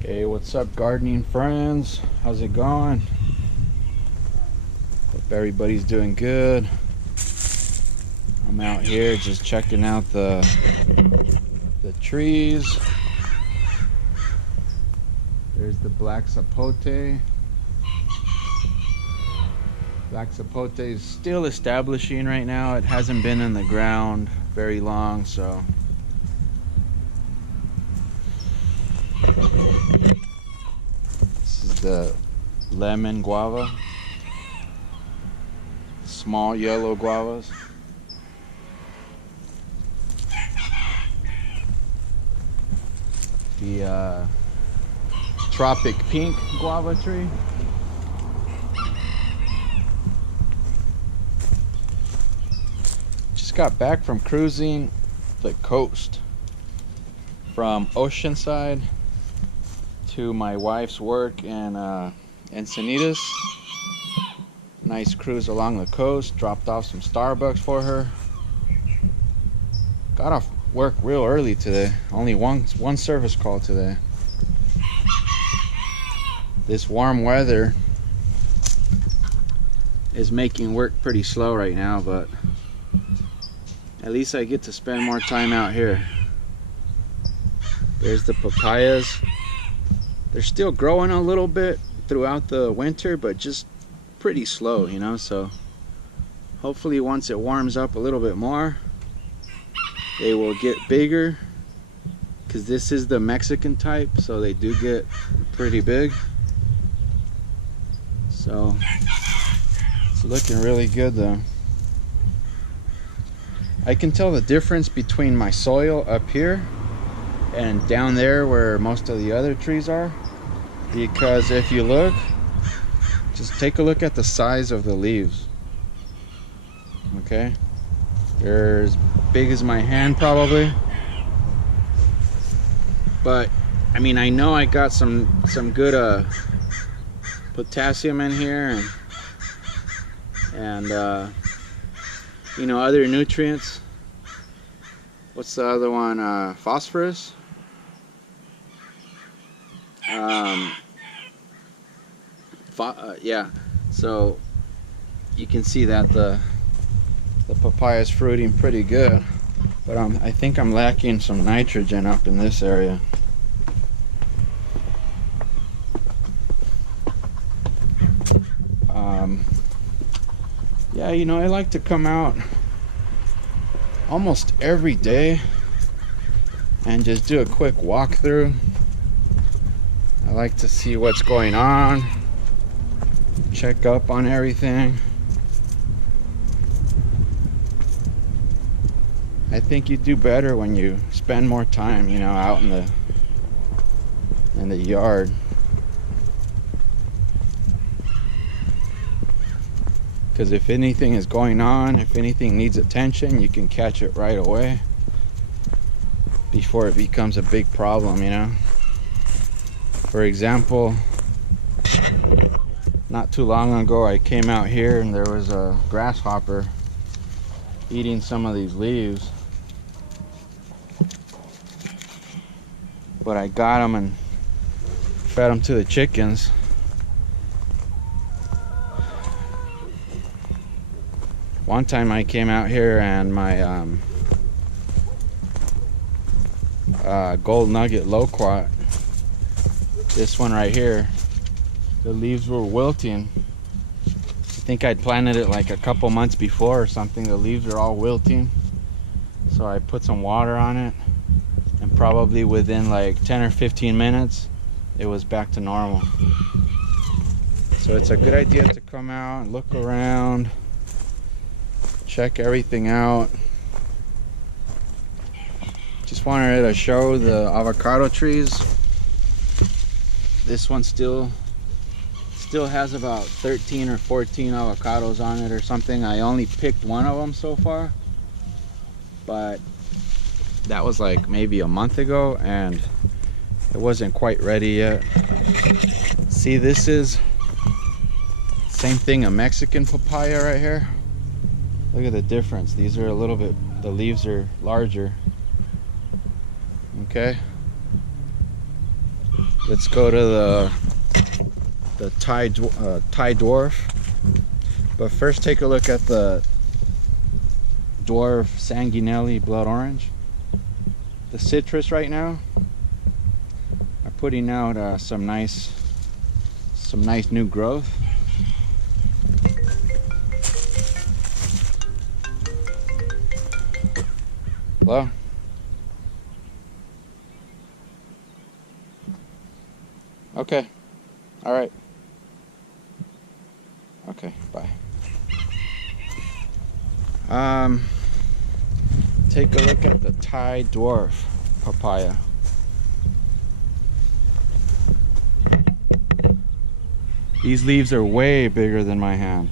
Hey, what's up, gardening friends? How's it going? Hope everybody's doing good. I'm out here just checking out the trees. There's the black sapote. Black sapote is still establishing right now. It hasn't been in the ground very long, so this is the lemon guava. Small yellow guavas. The tropic pink guava tree. Just got back from cruising the coast from Oceanside to my wife's work in Encinitas. Nice cruise along the coast. Dropped off some Starbucks for her. Got off work real early today. Only one service call today. This warm weather is making work pretty slow right now, but at least I get to spend more time out here. There's the papayas. They're still growing a little bit throughout the winter, but just pretty slow, you know, so hopefully once it warms up a little bit more, they will get bigger, because this is the Mexican type, so they do get pretty big. So it's looking really good though. I can tell the difference between my soil up here and down there where most of the other trees are, because if you look, just take a look at the size of the leaves. Okay, they're as big as my hand probably, but I mean, I know I got some good potassium in here, and you know, other nutrients. What's the other one? Phosphorus. Yeah, so you can see that the papaya is fruiting pretty good, but I think I'm lacking some nitrogen up in this area. Yeah, you know, I like to come out almost every day and just do a quick walkthrough. I like to see what's going on, check up on everything. I think you do better when you spend more time, you know, out in the yard. Because if anything is going on, if anything needs attention, you can catch it right away before it becomes a big problem, you know. For example, not too long ago I came out here and there was a grasshopper eating some of these leaves, but I got them and fed them to the chickens. One time I came out here and my gold nugget loquat, this one right here, the leaves were wilting. I think I'd planted it like a couple months before or something. The leaves are all wilting, so I put some water on it, and probably within like 10 or 15 minutes it was back to normal. So it's a good idea to come out and look around, check everything out. Just wanted to show the avocado trees. This one still has about 13 or 14 avocados on it or something. I only picked one of them so far, but that was like maybe a month ago and it wasn't quite ready yet. See, this is same thing, a Mexican papaya right here. Look at the difference. These are a little bit, the leaves are larger. Okay, Let's go to the Thai dwarf. But first take a look at the dwarf Sanguinelli blood orange. The citrus right now are putting out some nice new growth. Hello? Okay. All right. Okay, bye. Take a look at the Thai dwarf papaya. These leaves are way bigger than my hand.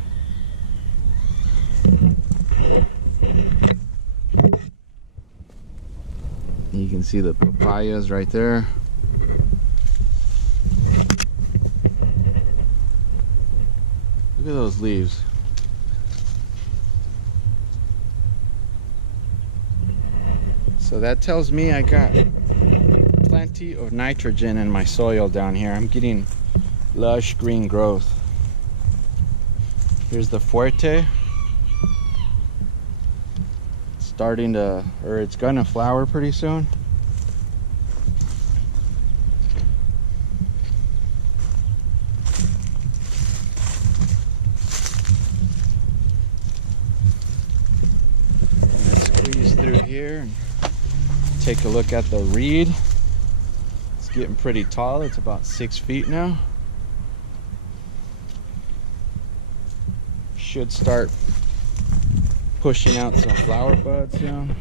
You can see the papayas right there. Look at those leaves. So that tells me I got plenty of nitrogen in my soil down here. I'm getting lush green growth. Here's the Fuerte. It's starting to, or it's gonna flower pretty soon. And let's squeeze through here and take a look at the reed. It's getting pretty tall. It's about 6 feet now. Should start pushing out some flower buds soon.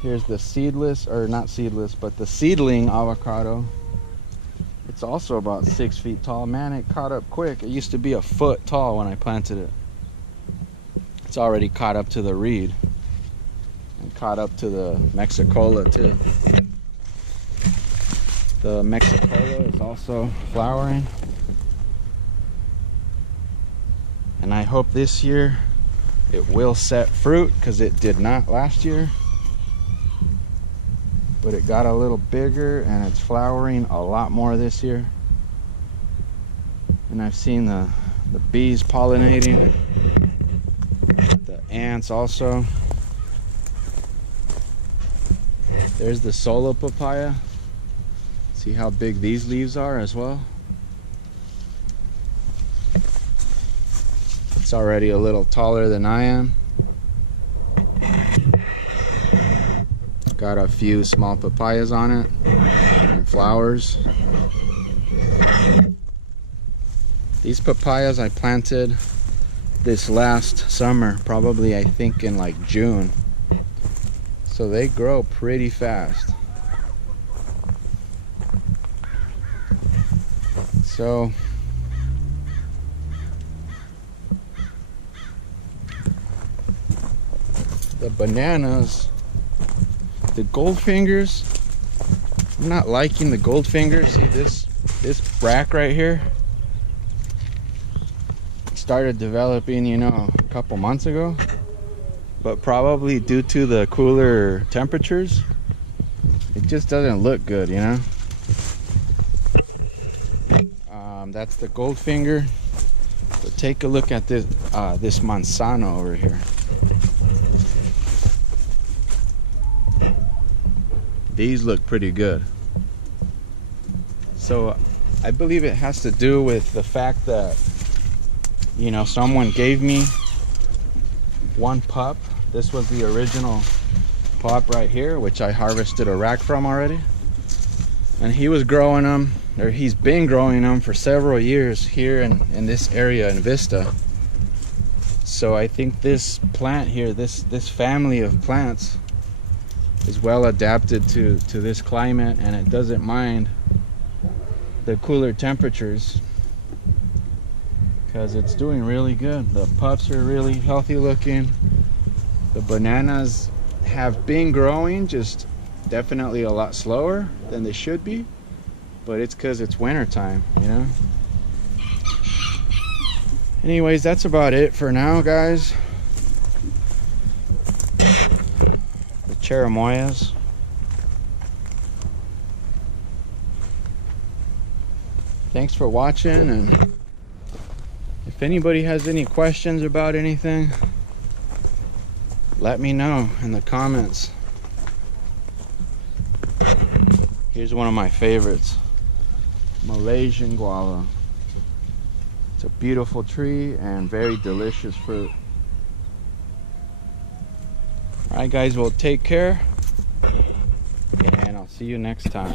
Here's the seedless, or not seedless, but the seedling avocado. It's also about 6 feet tall. Man, it caught up quick. It used to be a foot tall when I planted it. It's already caught up to the reed. And caught up to the Mexicola too. The Mexicola is also flowering. And I hope this year it will set fruit, because it did not last year. But it got a little bigger and it's flowering a lot more this year. And I've seen the bees pollinating, the ants also. There's the solo papaya. See how big these leaves are as well. It's already a little taller than I am. Got a few small papayas on it and flowers. These papayas I planted this last summer, probably I think in like June. So they grow pretty fast. So the bananas, the Goldfingers, I'm not liking the Goldfingers. See this bract right here started developing, you know, a couple months ago. But probably due to the cooler temperatures, it just doesn't look good, you know. That's the Goldfinger. But take a look at this this Manzano over here. These look pretty good. So I believe it has to do with the fact that, you know, someone gave me one pup. This was the original pup right here, which I harvested a rack from already. And he was growing them, or he's been growing them for several years here in this area in Vista. So I think this plant here, this family of plants is well adapted to this climate, and it doesn't mind the cooler temperatures because it's doing really good. The pups are really healthy looking. The bananas have been growing, just definitely a lot slower than they should be, but it's because it's winter time, you know. Anyways, that's about it for now, guys. The cherimoyas. Thanks for watching, and if anybody has any questions about anything, let me know in the comments. Here's one of my favorites, Malaysian guava. It's a beautiful tree and very delicious fruit. Alright guys, well, take care, and I'll see you next time.